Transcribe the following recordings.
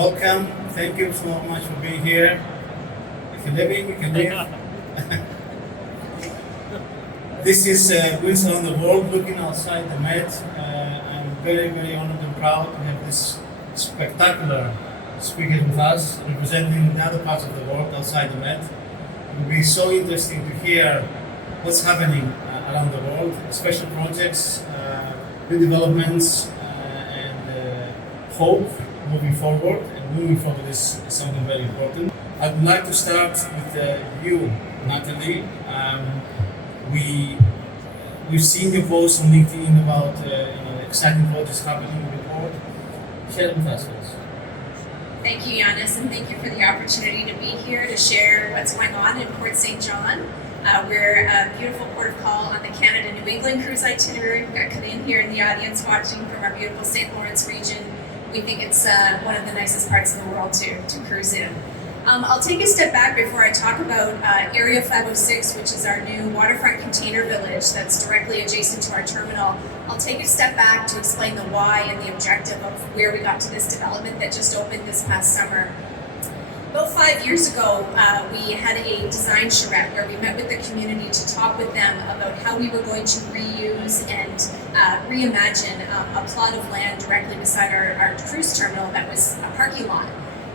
Welcome. Thank you so much for being here. If you're living, you can live. This is Greece around the world, looking outside the Med. I'm very, very honored and proud to have this spectacular speakers with us, representing the other parts of the world outside the Med. It will be so interesting to hear what's happening around the world, special projects, new developments, and hope moving forward. And moving forward is something very important. I would like to start with you, Natalie. We've seen your posts on LinkedIn about exciting projects happening in the port. Share it with us, please. Thank you, Ioannis, and thank you for the opportunity to be here to share what's going on in Port St. John. We're a beautiful port of call on the Canada-New England cruise itinerary. We've got Canadian here in the audience watching from our beautiful St. Lawrence region. We think it's one of the nicest parts of the world to cruise in. I'll take a step back before I talk about Area 506, which is our new waterfront container village that's directly adjacent to our terminal. I'll take a step back to explain the why and the objective of where we got to this development that just opened this past summer. About 5 years ago, we had a design charrette where we met with the community to talk with them about how we were going to reuse and reimagine a plot of land directly beside our cruise terminal that was a parking lot.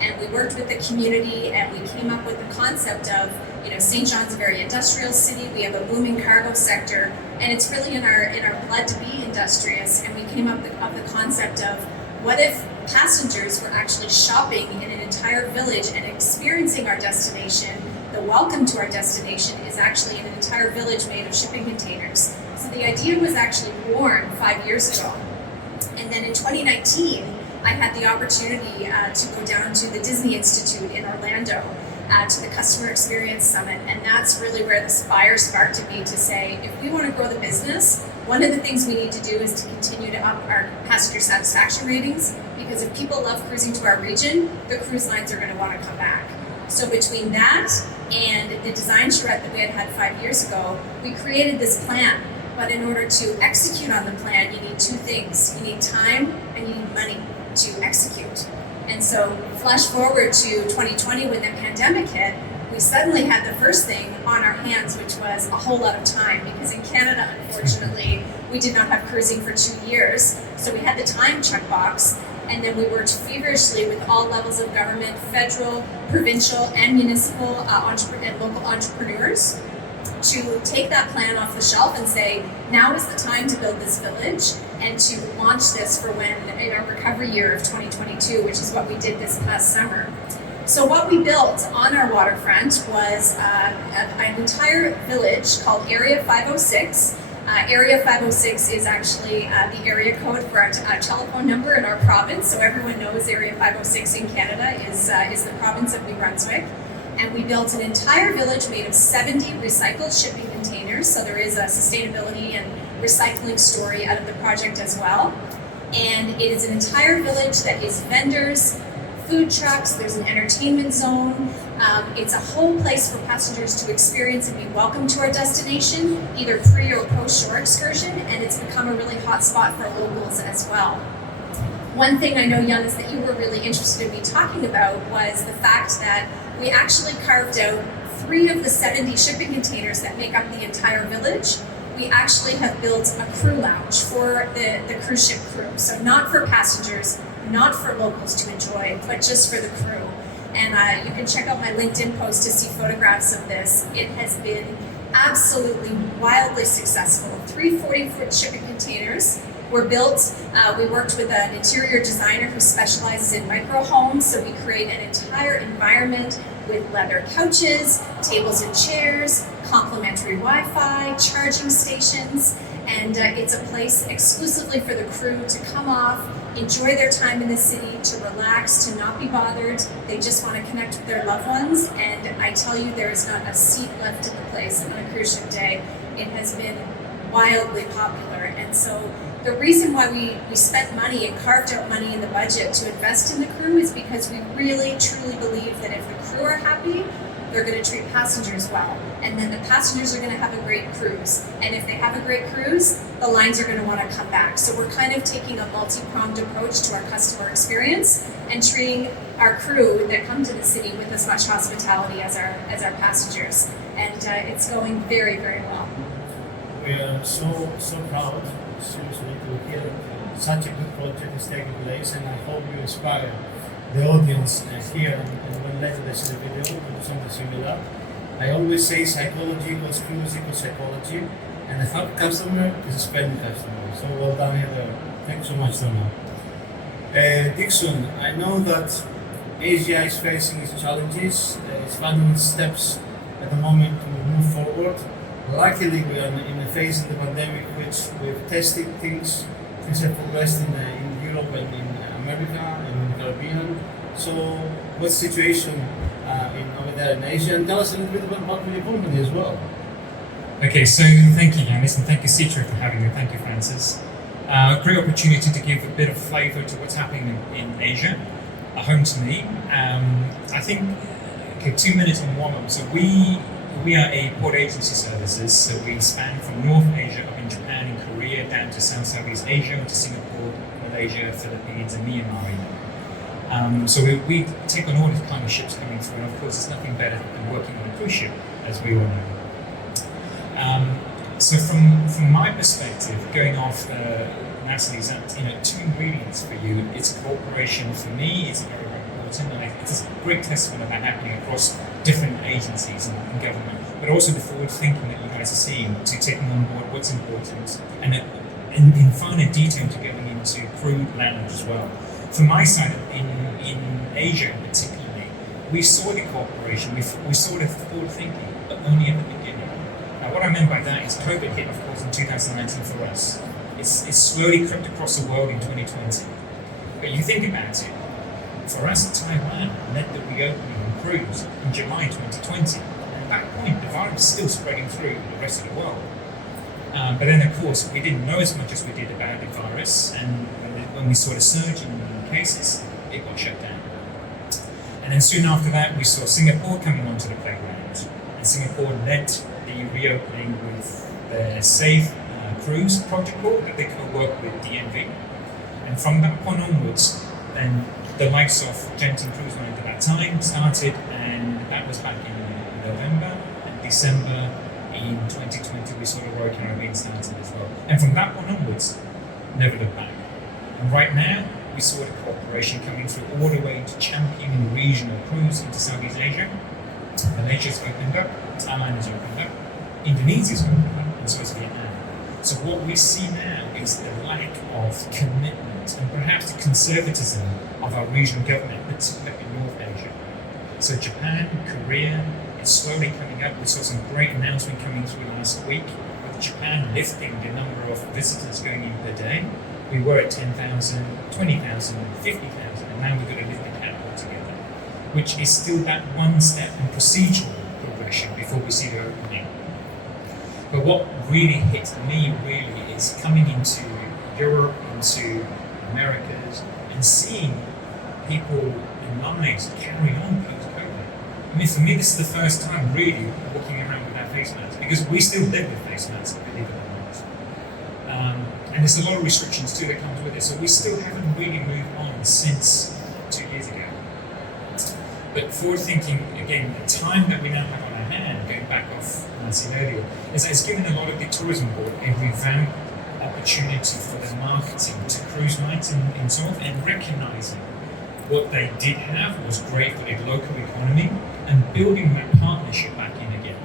And we worked with the community and we came up with the concept of, St. John's a very industrial city. We have a booming cargo sector, and it's really in our blood to be industrious. And we came up with the concept of, what if passengers were actually shopping in an entire village and experiencing our destination? The welcome to our destination is actually in an entire village made of shipping containers. So the idea was actually born 5 years ago. And then in 2019, I had the opportunity to go down to the Disney Institute in Orlando to the Customer Experience Summit. And that's really where the fire sparked in me to say, if we want to grow the business, one of the things we need to do is to continue to up our passenger satisfaction ratings, because if people love cruising to our region, the cruise lines are going to want to come back. So between that and the design charrette that we had 5 years ago, we created this plan. But in order to execute on the plan, you need two things. You need time and you need money to execute. And so flash forward to 2020 when the pandemic hit, we suddenly had the first thing on our hands, which was a whole lot of time, because in Canada, unfortunately, we did not have cruising for 2 years. So we had the time checkbox, and then we worked feverishly with all levels of government, federal, provincial, and municipal and local entrepreneurs to take that plan off the shelf and say, now is the time to build this village and to launch this for when in our recovery year of 2022, which is what we did this past summer. So what we built on our waterfront was an entire village called Area 506. Area 506 is actually the area code for our telephone number in our province, so everyone knows Area 506 in Canada is the province of New Brunswick. And we built an entire village made of 70 recycled shipping containers, so there is a sustainability and recycling story out of the project as well. And it is an entire village that is vendors, food trucks, there's an entertainment zone. It's a whole place for passengers to experience and be welcome to our destination, either pre or post-shore excursion, and it's become a really hot spot for locals as well. One thing I know, Ioannis, that you were really interested in me talking about was the fact that we actually carved out 3 of the 70 shipping containers that make up the entire village. We actually have built a crew lounge for the cruise ship crew. So not for passengers, not for locals to enjoy, but just for the crew. And you can check out my LinkedIn post to see photographs of this. It has been absolutely wildly successful. 3 40-foot shipping containers were built. We worked with an interior designer who specializes in micro homes, so we create an entire environment with leather couches, tables and chairs, complimentary Wi-Fi, charging stations, and it's a place exclusively for the crew to come off, enjoy their time in the city, to relax, to not be bothered. They just want to connect with their loved ones, and I tell you, there is not a seat left in the place on a cruise ship day. It has been wildly popular, and so the reason why we spent money and carved out money in the budget to invest in the crew is because we really truly believe that if the crew are happy, they're going to treat passengers well, and then the passengers are going to have a great cruise, and if they have a great cruise, the lines are going to want to come back. So we're kind of taking a multi-pronged approach to our customer experience and treating our crew that come to the city with as much hospitality as our passengers. And it's going very, very well. We are so proud, seriously, to hear such a good project is taking place, and I hope you inspire the audience here and when later they see the video to do something similar. I always say psychology equals cruise equals psychology, and a happy customer is a spending customer. So well done here. Thank you so much, Dona. Dickson, I know that Asia is facing its challenges, it's finding its steps at the moment to move forward. Luckily, we are in a phase in the pandemic which we've tested things have progressed in Europe and in America and in the Caribbean. So, what's the situation over there in Asia? And tell us a little bit about your company as well. Okay, so thank you, Ioannis, and thank you, Seatrade, for having me. Thank you, Francis. Great opportunity to give a bit of flavour to what's happening in Asia, home to me. I think, 2 minutes on Wallem. So we are a port agency services, so we span from North Asia up in Japan and Korea down to Southeast Asia, to Singapore, Malaysia, Philippines, and Myanmar. So we take on all these kind of ships coming through, and of course, it's nothing better than working on a cruise ship, as we all know. So from my perspective, going off Natalie's, two ingredients for you. It's cooperation for me. It's very, very important, and it's a great testament of that happening across different agencies and government, but also the forward thinking that you guys are seeing to taking on board what's important, and in finer detail to going into crew lounge as well. From my side, in Asia particularly, we saw the cooperation, we saw the forward thinking, but only at the beginning. Now, what I meant by that is COVID hit, of course, in 2019 for us. It's slowly crept across the world in 2020. But you think about it, for us, Taiwan led the reopening of cruise in July 2020. And at that point, the virus is still spreading through the rest of the world. But then, of course, we didn't know as much as we did about the virus, and when we saw the surge in cases, it got shut down. And then soon after that, we saw Singapore coming onto the playground, and Singapore led the reopening with their Safe Cruise protocol that they co-work with DNV. And from that point onwards, then the likes of Genting Cruise Line at that time started, and that was back in November and December in 2020. We saw the Royal Caribbean started as well. And from that point onwards, never looked back. And right now, we saw the cooperation coming through all the way to championing regional cruise into Southeast Asia. Malaysia's opened up, Thailand has opened up, Indonesia's opened up, and so is Vietnam. So what we see now is the lack of commitment and perhaps the conservatism of our regional government, particularly in North Asia. So Japan, Korea is slowly coming up. We saw some great announcement coming through last week with Japan lifting the number of visitors going in per day. We were at 10,000, 20,000, 50,000, and now we're going to lift the cap altogether, which is still that one step in procedural progression before we see the opening. But what really hits me is coming into Europe, into Americas, and seeing people and lives carry on post-COVID. I mean, for me, this is the first time really walking around without face masks, because we still live with face masks, believe it or not. And there's a lot of restrictions too that comes with it, so we still haven't really moved on since 2 years ago. But forward thinking, again, the time that we now have on our hand, going back off what I said earlier, is that it's given a lot of the tourism board a revamped opportunity for their marketing to cruise lines and so on, and recognizing what they did have was great for the local economy, and building that partnership back in again,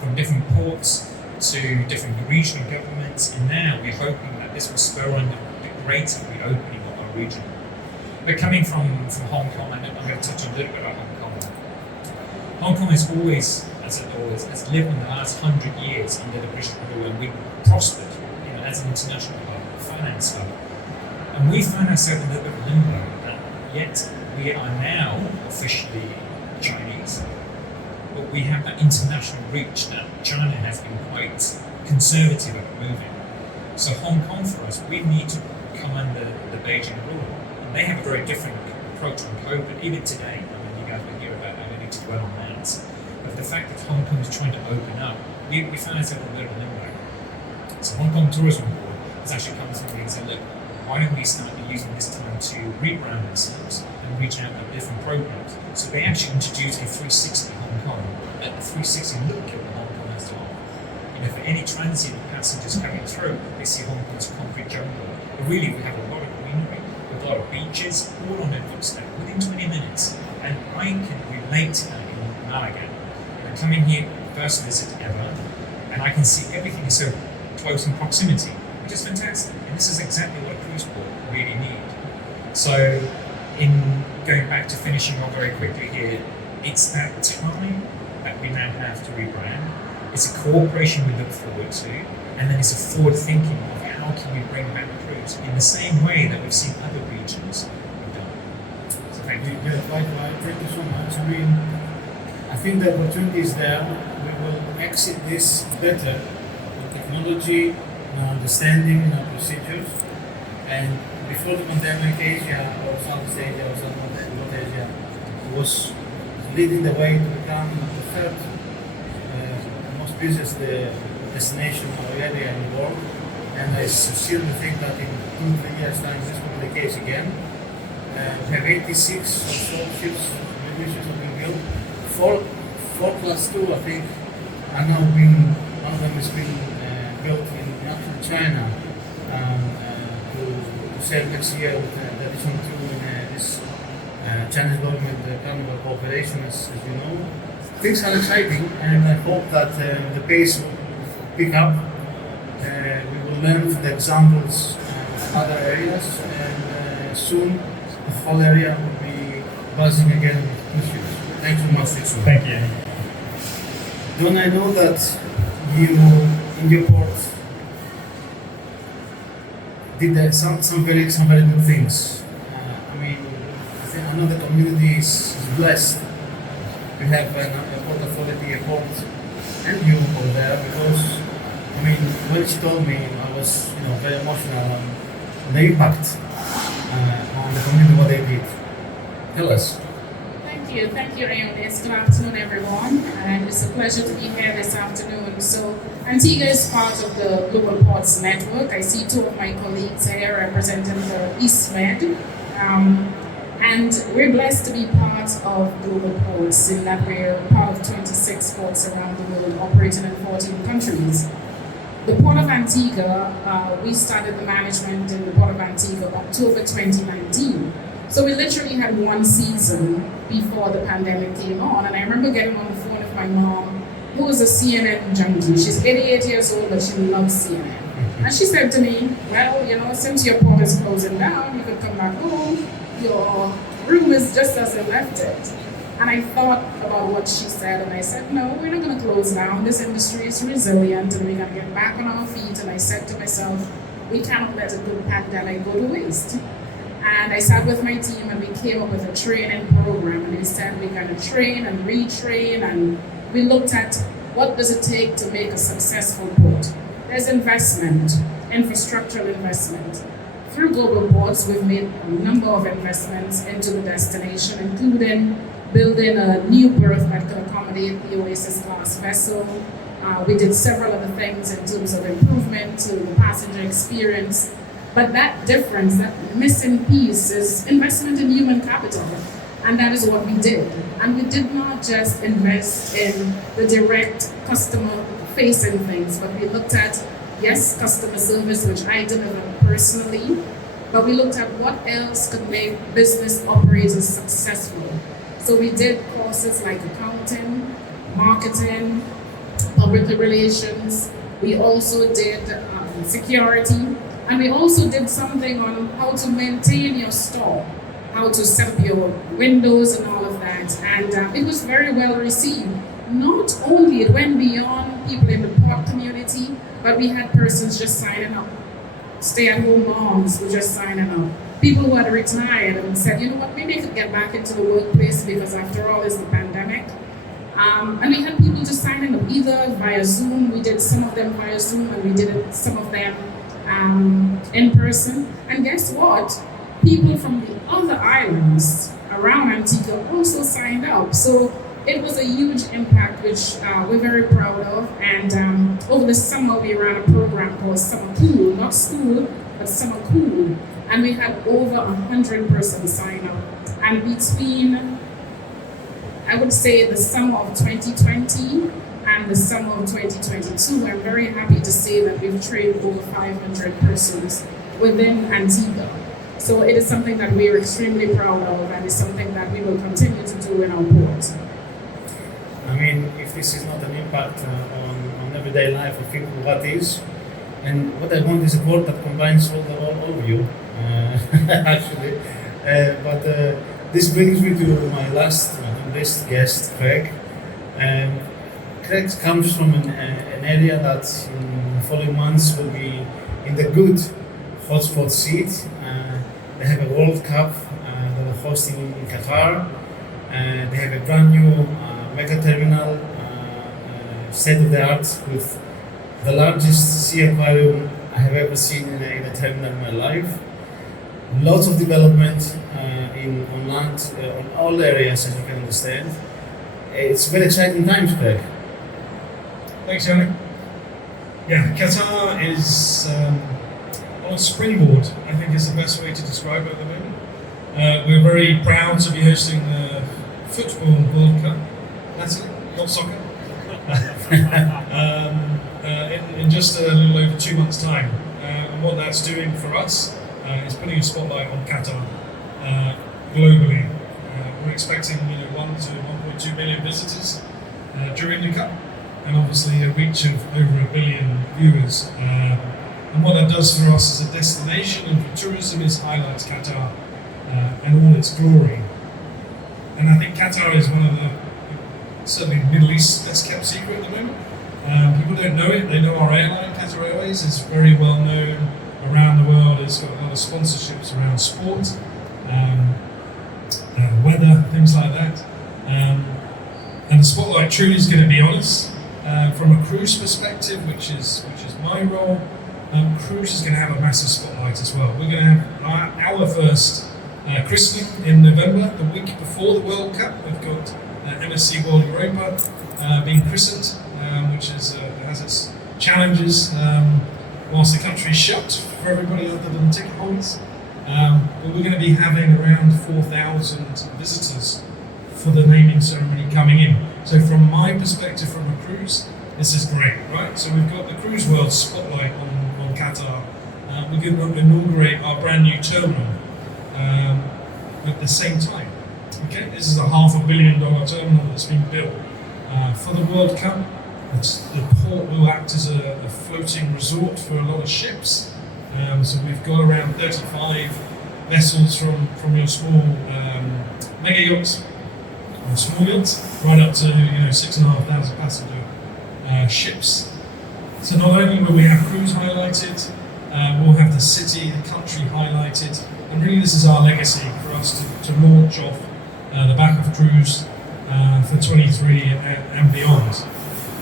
from different ports to different regional governments, and now we're hoping that this will spur on the greater reopening of our region. But coming from Hong Kong, I'm going to touch on a little bit about Hong Kong. Hong Kong has always, has lived in the last 100 years under the British rule, and we prospered, as an international hub, finance hub. And we find ourselves in a little bit of limbo, yet we are now officially Chinese, but we have that international reach that China has been quite conservative at moving. So Hong Kong for us, we need to come under the Beijing rule. And they have a very different approach on COVID, even today. I mean, you guys will hear about that, I don't need to dwell on that. But the fact that Hong Kong is trying to open up, we find ourselves a little limbo. So Hong Kong Tourism Board has actually come to me and said, look, why don't we start using this time to rebrand ourselves and reach out with different programs? So they actually introduced a 360 Hong Kong, a 360 look at the Hong Kong has to offer. For any transient passengers coming through, they see Hong Kong's concrete jungle. But really, we have a lot of greenery, a lot of beaches, all on their doorstep within 20 minutes. And I can relate to that in Malaga. Coming here, first visit ever, and I can see everything is so close in proximity, which is fantastic. And this is exactly what a cruise port really needs. So, in going back to finishing off very quickly here, it's that time that we now have to rebrand. It's a cooperation we look forward to, and then it's a forward thinking of how can we bring back cruise in the same way that we've seen other regions have done. So thank you. Yeah, likewise. Thank you so much. I think the opportunity is there. We will exit this better with technology, understanding, procedures. And before the pandemic, Asia or Southeast Asia or South Asia was leading the way to become the third most busiest destination or area in the world. And I sincerely think that in 2-3 years' time this will be the case again. We have 86 or so ships, new ships have been built. Four plus 2, I think, are now being, one of them is being built in actual China to sail next year with the additional 2 in this Chinese government carnival cooperation, as you know. Things are exciting, and I hope that the pace will pick up. We will learn from the examples of other areas, and soon the whole area will be buzzing again with cruise ships. Thank you so much, Dickson. Thank you. Dona, I know that you, in your port, did some very good things. I know the community is blessed. We have a port authority, a port, and you over there, because when she told me, I was very emotional on the impact on the community, what they did. Tell us. Thank you, Ioannis. Good afternoon, everyone, and it's a pleasure to be here this afternoon. So, Antigua is part of the Global Ports Network. I see 2 of my colleagues here representing the East Med, and we're blessed to be part of Global Ports in that we're part of 26 ports around the world, operating in 14 countries. The Port of Antigua, we started the management in the Port of Antigua October 2019. So we literally had 1 season before the pandemic came on, and I remember getting on the phone with my mom, who was a CNN junkie. She's 88 years old, but she loves CNN. And she said to me, well, since your port is closing down, you could come back home. Your room is just as you left it. And I thought about what she said, and I said, no, we're not going to close down. This industry is resilient, and we're going to get back on our feet. And I said to myself, we cannot let a good pandemic go to waste. And I sat with my team, and we came up with a training program, and we said we're going to train and retrain, and we looked at what does it take to make a successful port. There's investment, infrastructural investment. Through Global Ports, we've made a number of investments into the destination, including building a new berth that could accommodate the Oasis class vessel. We did several other things in terms of improvement to the passenger experience. But that difference, that missing piece, is investment in human capital. And that is what we did. And we did not just invest in the direct customer-facing things, but we looked at, yes, customer service, which I deliver personally, but we looked at what else could make business operators successful. So we did courses like accounting, marketing, public relations. We also did security. And we also did something on how to maintain your store, how to set up your windows and all of that. And it was very well received. Not only it went beyond people in the port community, but we had persons just signing up. Stay-at-home moms were just signing up. People who had retired and said, you know what, maybe I could get back into the workplace because after all it's the pandemic. And we had people just signing up either via Zoom. We did some of them via Zoom, and we did some of them in person. And guess what? People from the other islands around Antigua also signed up. So it was a huge impact, which we're very proud of. And over the summer, we ran a program called Summer Cool, not school, but Summer Cool. And we had over 100 persons sign up. And between, I would say, the summer of 2020 and the summer of 2022, I'm very happy to say that we've trained over 500 persons within Antigua. So it is something that we are extremely proud of, and it's something that we will continue to do in our port. I mean, if this is not an impact on everyday life of people, what is? And what I want is a board that combines all of you, actually. But this brings me to my last guest, Craig. Craig comes from an area that in the following months will be in the good hotspot seat. They have a World Cup that they're hosting in Qatar. They have a brand new mega terminal, state of the art, with the largest sea aquarium I have ever seen in a terminal in my life. Lots of development on land, on all areas, as you can understand. It's very exciting times, Craig. Thanks, Yannick. Yeah, Qatar is on a springboard, I think is the best way to describe it at the moment. We're very proud to be hosting the Football World Cup. Natalie, not soccer. In just a little over 2 months' time. And what that's doing for us is putting a spotlight on Qatar globally. We're expecting 1 to 1.2 million visitors during the Cup, and obviously a reach of over 1 billion viewers. And what that does for us as a destination and for tourism is highlights Qatar and all its glory. And I think Qatar is one of the, certainly Middle East's best kept secret at the moment. People don't know it. They know our airline, Qatar Airways, is very well known around the world. It's got a lot of sponsorships around sport, weather, things like that. And the spotlight truly is going to be on us. From a cruise perspective, which is my role, cruise is going to have a massive spotlight as well. We're going to have our first christening in November, the week before the World Cup. We've got MSC World Europa being christened, which has its challenges whilst the country is shut for everybody other than ticket holders. But we're going to be having around 4,000 visitors for the naming ceremony coming in. So from my perspective, from a cruise, this is great, right? So we've got the Cruise World spotlight on Qatar. We're going to inaugurate our brand new terminal at the same time. Okay, this is a $500 million terminal that's been built for the World Cup. The port will act as a floating resort for a lot of ships. So we've got around 35 vessels from your small mega yachts, or small yachts, right up to 6,500 passenger ships. So not only will we have cruise highlighted, we'll have the city, the country highlighted, and really this is our legacy for us to launch off the back of cruise for 23 and beyond.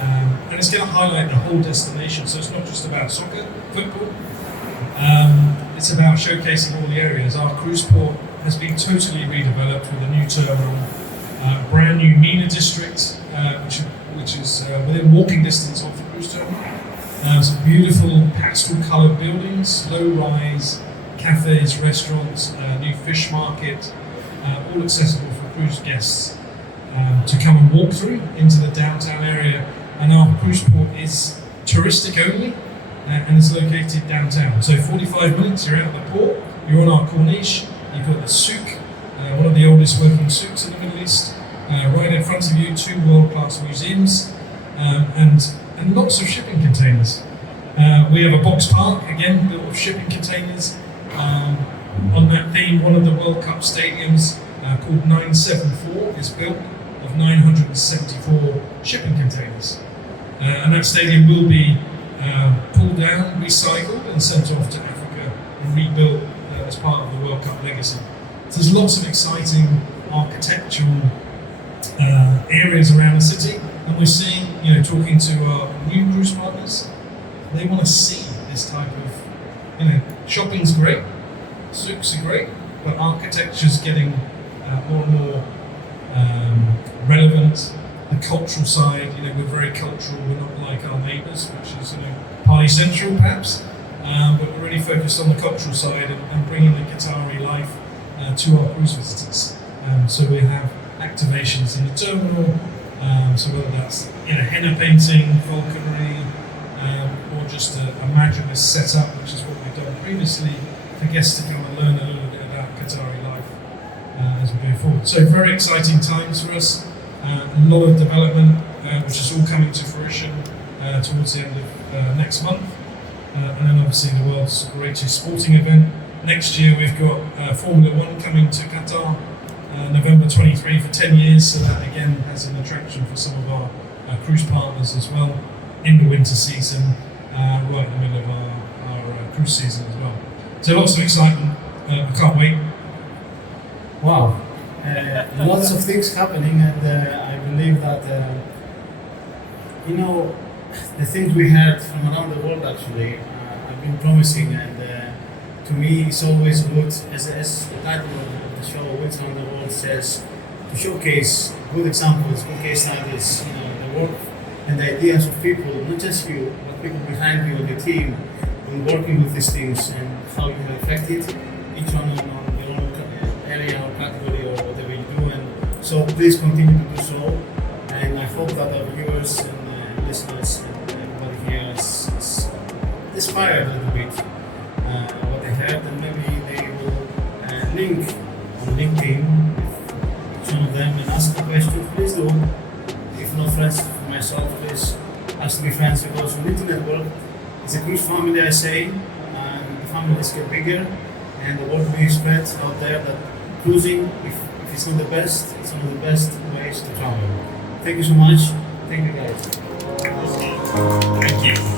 And it's going to highlight the whole destination, so it's not just about soccer, football, it's about showcasing all the areas. Our cruise port has been totally redeveloped with a new terminal, brand new MENA district, which is within walking distance of the cruise terminal. Some beautiful pastel coloured buildings, low rise, cafes, restaurants, new fish market, all accessible for cruise guests to come and walk through into the downtown area. And our cruise port is touristic only and it's located downtown. So 45 minutes, you're out of the port, you're on our corniche, you've got the souk, one of the oldest working souks in the Middle East. Right in front of you, 2 world-class museums and lots of shipping containers. We have a box park, again, built of shipping containers. On that theme, one of the World Cup stadiums called 974 is built of 974 shipping containers. And that stadium will be pulled down, recycled and sent off to Africa and rebuilt as part of the World Cup legacy. So there's lots of exciting architectural areas around the city, and we're seeing, talking to our new cruise partners, they want to see this type of, shopping's great, souks are great, but architecture's getting more and more relevant the cultural side, we're very cultural. We're not like our neighbours, which is party central perhaps, but we're really focused on the cultural side and bringing the Qatari life to our cruise visitors. So we have activations in the terminal. So whether that's henna painting, falconry, or just a Majlis setup, which is what we've done previously, for guests to come and learn a little bit about Qatari life as we move forward. So very exciting times for us. A lot of development, which is all coming to fruition towards the end of next month. And then obviously the world's greatest sporting event. Next year we've got Formula One coming to Qatar, November 23 for 10 years, so that again has an attraction for some of our cruise partners as well in the winter season, right in the middle of our cruise season as well. So lots of excitement, I can't wait. Wow, lots of things happening, and I believe that the things we heard from around the world actually have been promising, and to me it's always good, as the title of the show, Wins Around the World, says, to showcase good examples, good case studies, the work and the ideas of people, not just you, but people behind you on the team, in working with these things and how you have affected each one on their own area or category or whatever you do. And so please continue to do so. And I hope that our viewers and listeners and everybody here is inspired a little bit what they heard, and maybe they will link on LinkedIn with each one of them and ask the question. Please do. If not friends for myself, please ask to be friends, because we need to network. It's a cruise family, I say, and the families get bigger, and the word will be spread out there that cruising, if it's not the best, it's one of the best ways to travel. Thank you so much. Thank you guys. Thank you.